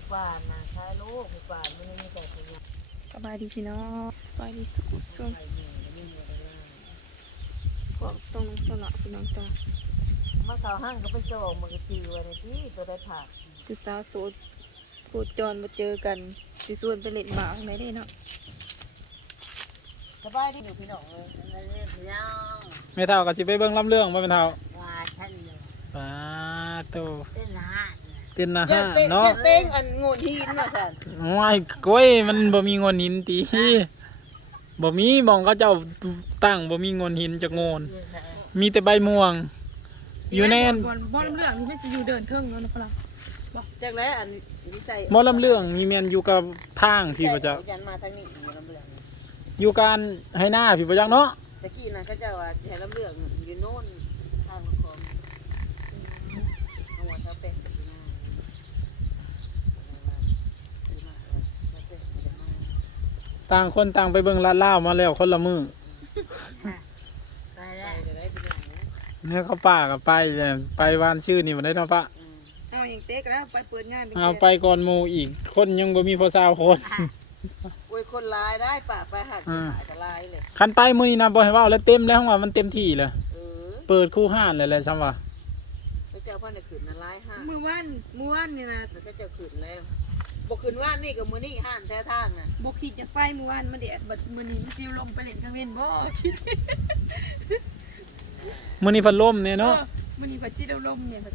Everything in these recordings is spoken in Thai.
ป่านนะใช้ลูกป่านมันมีแต่คนยังสบายดีพี่น้องสบายดีสุขส่งขอบส่งสละพี่น้องจ้าเมื่อเขาห้างก็ไปโจมมันก็ตีวันที่ตัวได้ผักคือสาวโสดพูดจรมาเจอกันสิส่วนไปเล่นบ่าวไหนได้เนาะสบายดีอยู่พี่น้องเลยพี่น้องไม่เท่ากับสิไปเบิ่งลำเรื่องบ่เป็นเท่าว่าท่านอยู่ป้าโตเต้นหาเป็นอาหารเนาะเต้งอันงูหินมาสั่นว้ายก้อยมันบ่มีงอนหินติบ่มีมองเขาเจ้าตั้งบ่มีงอนหินจักโงนมีแต่ใบม่วงอยู่แน่นบ่ลำเรื่องนี่ไม่สิอยู่เดินเทิงแล้วนะพลังจากแล้วอันนี้ใส่บ่ลำเรื่องมีแม่นอยู่กับทางพี่บ่จักยันมาทางนี้อยู่ลำเรื่องอยู่การให้หน้าพี่บ่จักเนาะตะกี้น่ะเขาเจ้าว่าให้ลำเรื่องอยู่โน่นทางคอมเอาหัวเท้าเป็ดต่างคนต่างไปเบิ่งลาดล่าวมาแล้วคนละมือเนี่ยเขาป้ากับไปเนี่ยไปวานชื่อนี่มันได้เนาะปะเอาอย่างเต๊กแล้วไปเปิดงานเอาไปก่อนหมู่อีกคนยังบ่มีพอสาวคนโอ้ยคนลายได้ปะไปหักขายกระลายเลยคันไปมื้อนี้นะบ่ให้เว้าแล้วเต็มแล้วว่ามันเต็มที่แล้วเปิดคู่ห้านเลยแหละซ้ำว่าแล้วเจ้าพ่อเนี่ยขืนน่ะลายห้ามื้อวันนี่นะแล้วก็เจ้าขืนแล้วบ่ขืนว่านนี่กับมื้อนี้ห้านแท้ทางน่ะบ่คิดจะไปมื้อวันมันแดดบัดมื้อนี้มันสิลมไปเล่นกลางเว้นบ่คิดมื้อนี้พัดลมเนี่ยเนาะมื้อนี้พัดสิลมเนี่ย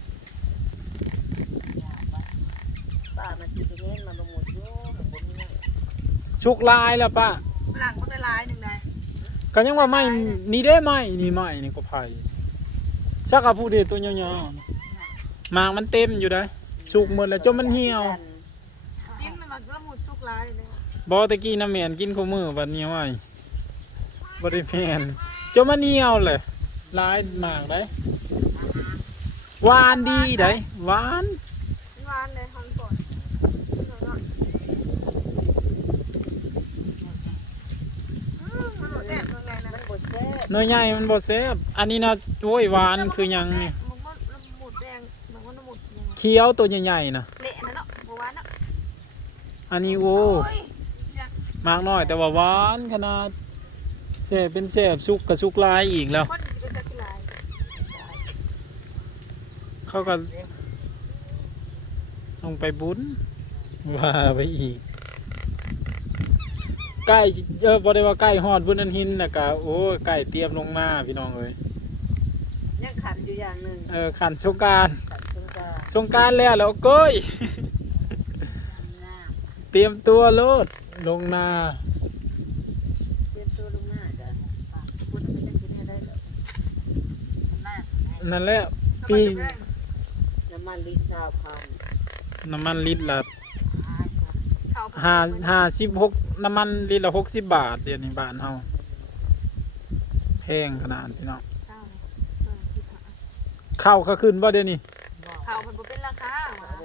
ป้ามันสิไปเงินมาลงหมดอยู่บ่มีชุกลายแล้วป้าหลังมันก็ลายนึงได้ก็ยังว่าไม่นี่เด้ไม่นี่ไม่นี่ก็ไผซักกับผู้เดตัวยาวๆหมากมันเต็มอยู่ได้สุกหมดแล้วจนมันเหี่ยวกินมันก็หมดสุกลายเลยบ่ตะกี้น้ำแม่นกินคู่มื้อบัดนี้ว่าบ่ได้แม่นจนมันเหี่ยวเลยลายหมากได้หวานดีได้หวานเลยทำก่อนเนื้อใหญ่มันบ่แซ่บอันนี้นะโอ้ยหวานคือหยังนี่เคี้ยวตัวใหญ่ๆนะอันนี้โอ้มากน้อยแต่ว่าหวานขนาดแซ่บเป็นแซ่บสุกกับสุกลายอีกแล้วเขาก็ลงไปบุญว่าไปอีกใกล้บ่ได้ว่าใกล้ฮอดบุญนันหินน่ะก็โอ้ใกล้เตรียมลงหน้าพี่น้องเอ้ยยังขันอยู่อย่างนึงขันสงกรานต์สงกรานต์แล้วก้อยเตรียมตัวโลดลงหน้าเตรียมตัวลงหน้าจ้ะพูดไม่ได้กินให้ได้หรอกนั่นแหละพี่น้ำมันลิตร20,000 น้ำมันลิตรละ56น้ำมันลิตรละ60 บาทเดี๋ยวนี้บ้านเฮาแพงขนาดพี่น้องข้าวก็ขึ้นบ่เดี๋ยวนี้ข้าวมันบ่เป็นราคา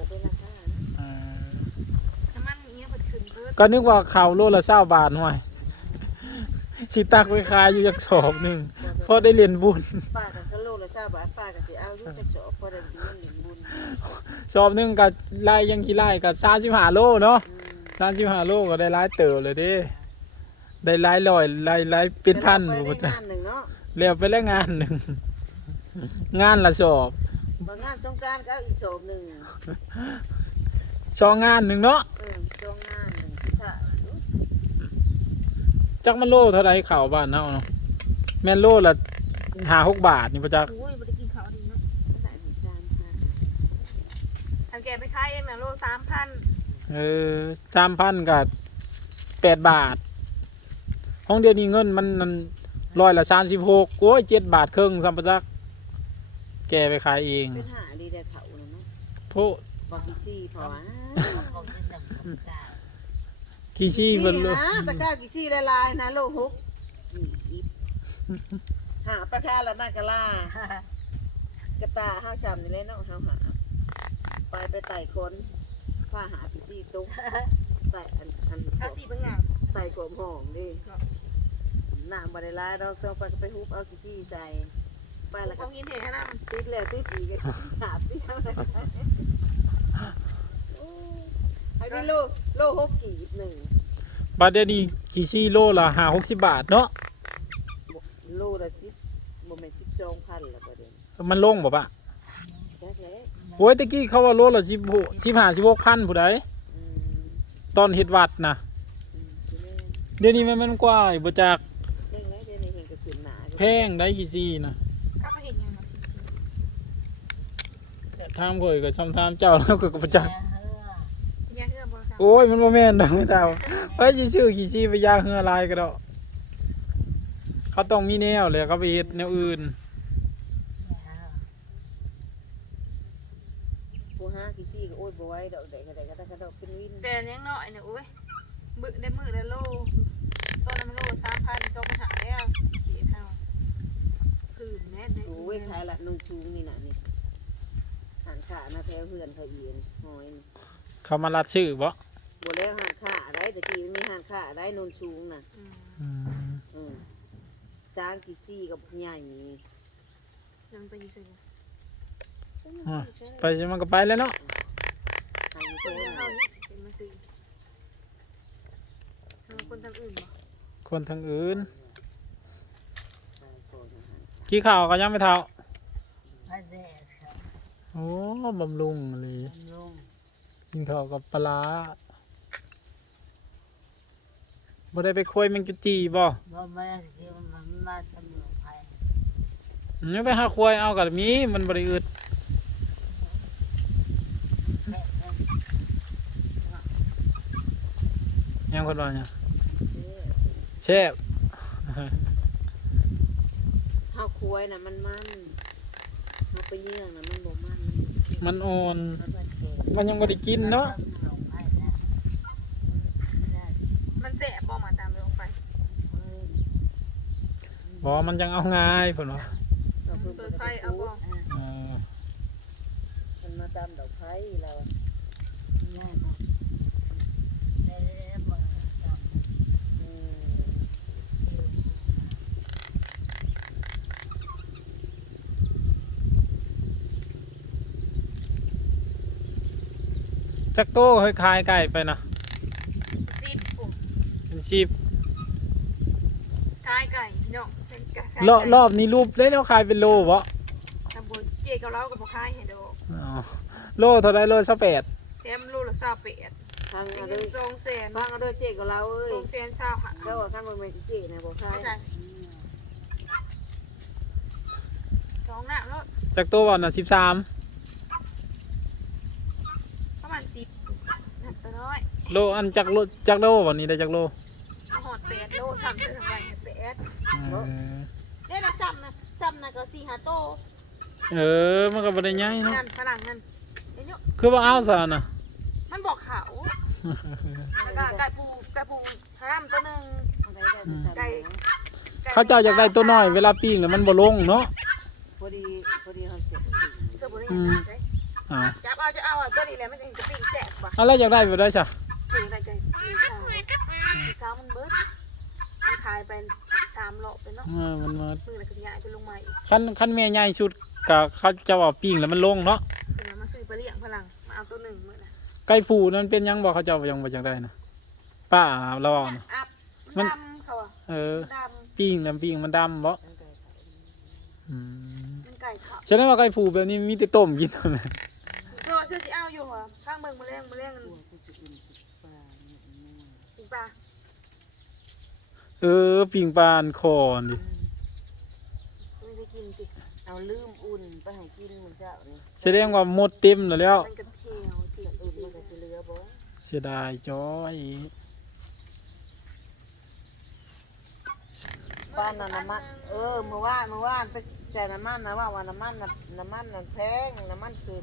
น้ำมันเงี้ยมันขึ้นเพิ่มก็นึกว่าข้าวโลละ20 บาทห่วยสิตักไปขายอยู่จักสอบนึงพอได้เรียนบุญป้าก็โลละ20 บาทป้าก็สิเอาอยู่จักสอบพอได้เรียนบุญสอบนึงก็ไล่ยังกี่ไล่ก็35โลเนาะ35โลก็ได้หลายเติบเลยเด้ได้หลายร้อยหลายเป็นพันบ่จ้ะแล้วไปแล้วงานหนึ่งงานละสอบบางงานสงกรานต์ก็เอาอีกสอบหนึ่งงานหนึ่งเนาะงานหนึ่งค่ะจักมันโลเท่าไรข่าวบ้านเฮาเนาะแม่นโลละ5-6 บาทนี่ป่ะจักโอ้ยบ่ได้กินข้าวดีเนาะทำแกไปขายแม่โล3,000 3,000กับ8 บาทห้องเดียวนี้เงินมัน136โอ้ย7 บาทครึ่งซ้ำป่ะจักแกไปขายเองเป็นหาดีได้เผาเนาะโพบอกกี่ซี่พอกี่ซี่เบิ่นโลนะตะกร้ากี่ซี่ลายๆนะโล6หาปลาคาละน่ากะลากระตา5ชำนี่แหละเนาะเฮาหาไปไต่คนผ้าหากี่ซี่ตุ๊กไต่อันเอาสีเบิ่งงามไต่กบหอมดิน้ำบ่ได้ลายดอกต้องไปฮุบเอากี่ซี่ใส่ไปแล้วก็กินเห็นน้ำติดแล้วติดอีกหาบเดียวอันนี้โล6กีบหนึ่งบาทเดี๋ยวนี้กี่ซี่โลละ50-60 บาทเนาะโลละ10บ่แม่น12,000ละประเด็นมันลงบ่ปะแท้โอ้ยตะกี้เขาว่าโลละ15-16,000ผู้ใดๆตอนเฮ็ดวัดนะสิแม่นเดี๋ยวนี้มันกว่าบ่จากแพงแล้วเดี๋ยวนี้เห็นก็ขึ้นหนาแพงได้กี่ซี่นะเขาก็เห็นยังเนาะชิถามข่อยก็ถามเจ้าแล้วก็บ่จักๆยังเฮือบ่ครับโอ้ยมันบ่แม่นดอกเจ้าไปสิซื้อกี่ซี่ไปย่างเฮือลายก็ดอกเขาต้องมีแนวเลยเขาไปเฮ็ดแนวอื่นผู้หากี่ซี่ก็โอ้ยบ่ไหวดอกได้ก็ได้ก็ดอกเป็นวินแต่ยังน้อยเนี่ยโอ้ยมื้อได้มื้อละโลตอนนั้นมันโล3,000 2,000หาแล้วสิเท่าพื้นแน่ได้โอ้ยขายละนุ่งชูงนี่น่ะนี่หันขานะแถวเฮือนเขาเอียนหอยนี่เขามารัดชื่อบ่บ่แล้วหันขาอะไรตะกี้มันมีหันขาอะไรนุ่งชูงน่ะอืมสร้างกี่ซี่กับใหญ่ยังไปอยู่ซื่อไปสิมันก็ไปแล้วเนาะทางๆคเท่นยังเฮานี่เป็นมาซื้อคนทางอื่นบ่คนทางอื่นตายก่อนอาหารกี่ข่าวก็ยังไม่เท่าพระเจ้าค่ะโอ้บำรุงเลยลุงกินข้าวกับปลาร้าบ่ได้ไปคุยแมงกะจีบ่บ่แม่ที่มันมาสมุนไพรนี่ไปหาคุยเอากับมีมันบ่ได้อึดยังคนว่าเนี่ยแซ่บข้าวควายน่ะมันข้าวไปเยี่ยงน่ะมันบ่มันมันอ่อนมันเค็มมันยังบ่ได้กินเนาะมันแสบบ่มาตามลงไปบ่มันจังเอาง่ายเพิ่นว่าเปิดไฟเอาบ่เออมันมาตามดอกไผ่เราอืมจักโตเฮ้ยขายไก่ไปนะซีดปุ๊บเป็นชีพคายไก่เนาะเช่นกะรอบนี้รูปเลยแล้วขายเป็นโลบ่ตำบลเจกับเรากับบ่คายให้ดอกอ๋อโลเท่าใดโล28 แถมโลละ28 ฟังได้เอาเงิด้นวย 200,000 ฟังเอาด้วยเจ๊กับเราเอ้ย 200,000 25,000 เจ้าว่าขั้นบนเมจิเจ๊นะบอกใช่เข้าใจสองหน้าแล้วจักโตบ่น่ะ13 ประมาณ10นับตัวน้อยโลอันจักโลวันนี้ได้จักโลหอด8โล3ตัวไป8 เออเด้อซ้ำนะก็4-5โตมันก็บ่ได้ใหญ่เนาะนั่นฝรั่งนั่นเดี๋ยวนี้คือว่าเอาซะน่ะมันบอกเขาแล้วก็ไก่ปูห้ามตัวหนึง ไก่เขาเจ้าอยากได้ตัวน้อยเวลาปิ้งแล้วมันบ่ลงเนาะพอดีเขาเสร็จเกือบบ่ได้อืม อ้าวจับเอาจะเอาตัวนี้แหละมันจะปิ้งแซ่บว่ะเอาแล้วอยากได้บ่ได้ซะปิ้งได้ไก่สาวมันเบิดมันขายไป3 รอบไปเนาะมันมามือละก็ย้ายไปลงมาอีกคันแม่ใหญ่สุดก็เขาเจะว่าปิ้งแล้วมันลงเนาะเป็นมาซื้อไปเลี้ยงฝรั่งมาเอาตัวหนึ่งมื้อน่ะไก่ผูนั้นเป็นหยังบ่เขาเจ้ายังบ่จักได้นะป้าเราเอานะอับมันดำเขาอะเออดปิ้งแล้วปิ้งมันดำบ่อืมำมันไก่เขาฉะนั้นว่าไก่ผูแบบนี้มีแต่ต้มกินเท่านั้นตัวเสื้อสีเอาอยู่อ่ะข้างเมืองมาเลี้ยงปีปลาปิ้งปลาอันคอนี่ไม่ได้กินติเอาลืมอุ่นไปให้กินมื้อเช้านี่แสดงว่าหมดเต็มแล้วมันกระเทียวเทียอุ่นมันก็สิเหลือบ่เสียดายจ้อยป้านน่ะน้ำมันเมื่อวานไปใส่น้ำมันนะว่าน้ำมันน่ะแพงน้ำมันขึ้น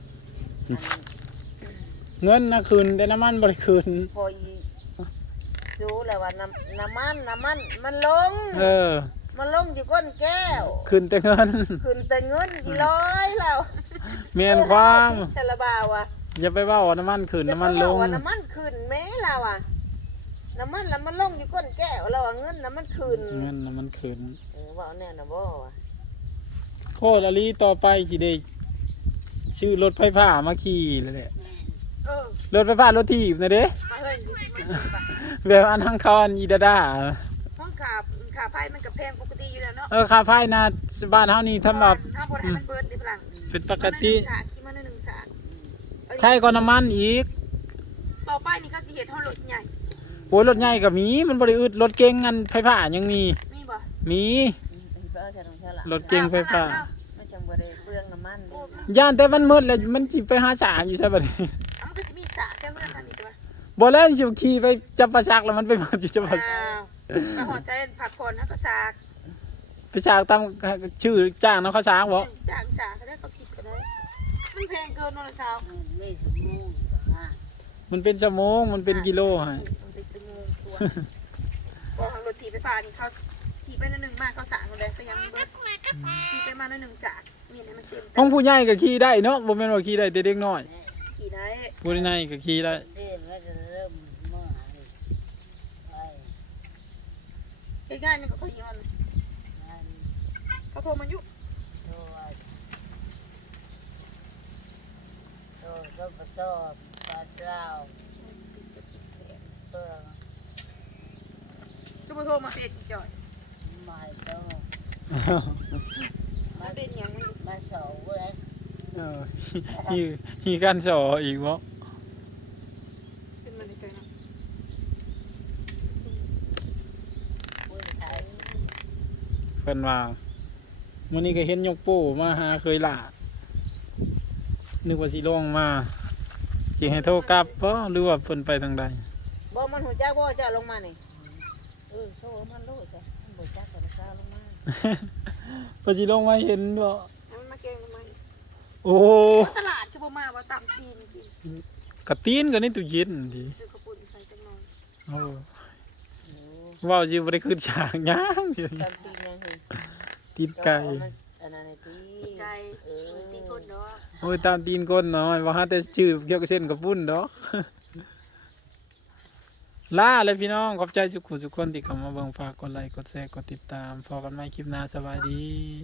เงินนะคืนแต่น้ำมันบ่ได้คืนพออีจูแล้วว่าน้ำมันมันลง มันลงอยู่ก้นแก้วคืนแต่เงินขึ้นแต่เงินกี่ร้อยแล้วแม่นความชะละบาวอ่ะอย่าไปว่าว่าน้ำมันคืนน้ำมันลงว่าน้ำมันขึ้นแม่เราอ่ะน้ำมันแล้วมันลงอยู่ก้นแก้วเราเงินน้ำมันขึ้นเงินน้ำมันคืนว่าแน่นะบ่ว่ะโคตรอลีต่อไปสิได้ชื่อรถไฟฟ้ามาขี่เลยแหละรถไฟฟ้ารถถีบนะเด้มาเฮ้ยดูสิมันไปแบบอันทั้งเขาอันอีดาดาห้องขาไพ่มันกับแพงปกติอยู่แล้วเนาะค่าไฟนะบ้านเฮานี่ทำแบบถ้าบนให้มันเบิร์นในพลังเป็นปกติสาคิดมาหนึ่งสาใช่ก็น้ำมันอีกต่อไปนี่ก็สิเห็ดห้องรถใหญ่โอ้ยรถใหญ่ก็มีมันบ่ได้อึดรถเก๋งอันไฟฟ้ายังมีมีบ่มีเพื่อจะต้องใช้ละรถเก๋งไฟฟ้าไม่จำเป็นเปลืองน้ำมันดิย่านแต่มันมืดแล้วมันสิไปหาสางอยู่ใช่บัดนี้มันก็จะมีสาแค่เมื่อนั้นนี่ตัวบ่แล้วสิขี่ไปจับปลาชักแล้วมันไปหมดอยู่จับปลาชักมาหอดใจผักผ่อนนะภาษาปลาชักตามชื่อจ้างเนาะเขาช้างบ่จางสาก็ได้ก็คิดก็ได้มันแพงเกินนอนเช้าไม่สมมุติว่ามันเป็นชั่วโมงมันเป็นกิโลให้มันเป็นชั่วโมงตัวพอทางรถถีบไฟฟ้านี่เขาถีบไปหนึ่งมากเขาสางเลยก็ยังเบิดถีบไปมาหนึ่งสามีเนี่ยมันเต็มห้องผู้ใหญ่ก็ขี่ได้เนาะบ่แม่นว่าขี่ได้แต่เด็กน้อยขี่ได้ผู้ใหญ่ก็ขี่ได้เดือนว่าจะเริ่มเมื่อไหร่ไอ้งานนี่ก็เขายิงมันงานเขาโทรมายุตัวก็ประตอบปลาเจ้าเปลืองจะมาโทรมาเสียกี่จ่อยไม่ต้องมันเป็นอย่างนี้มาสองเว้ยเออฮีกันสออีกบ่ขึ้นมาในใจนะผู้ชายเพิ่นว่ามื้อนี้ก็เห็นยกโป้มาหาเคยล่ะนึกว่าสิลงมาสิให้โทรกลับบ่หรือว่าเพิ่นไปทางใดบ่มันหัวใจบ่จะลงมานี่โซ่มันรู้จ้ะมันบ่จักกันซ่าลงมาเพิ่นสิลงมาเห็นบ่มันมาเก่งทำไมโอ้ตลาดคือบ่มาว่าตามตีนกินกระตีนก็ในตู้เย็นดิซื้อข้าวปุ้นใส่จังนอนโอ้เว้าสิบ่ได้ขึ้นฉากหยังเดี๋ยวนี้ตามตีนยังเห็นตีนไก่อันนั้นตีไก่ตีนคนเนาะโอ้ยตามตีนก้นน้อยว่าหาแต่ชื่อเกี่ยวกับเส้นกับปุ้นดอก ลาเลยพี่น้องขอบใจทุกคนที่เข้ามาเบิ่งฝากกดไลค์กดแชร์กดติดตามพอกันใหม่คลิปหน้าสบายดี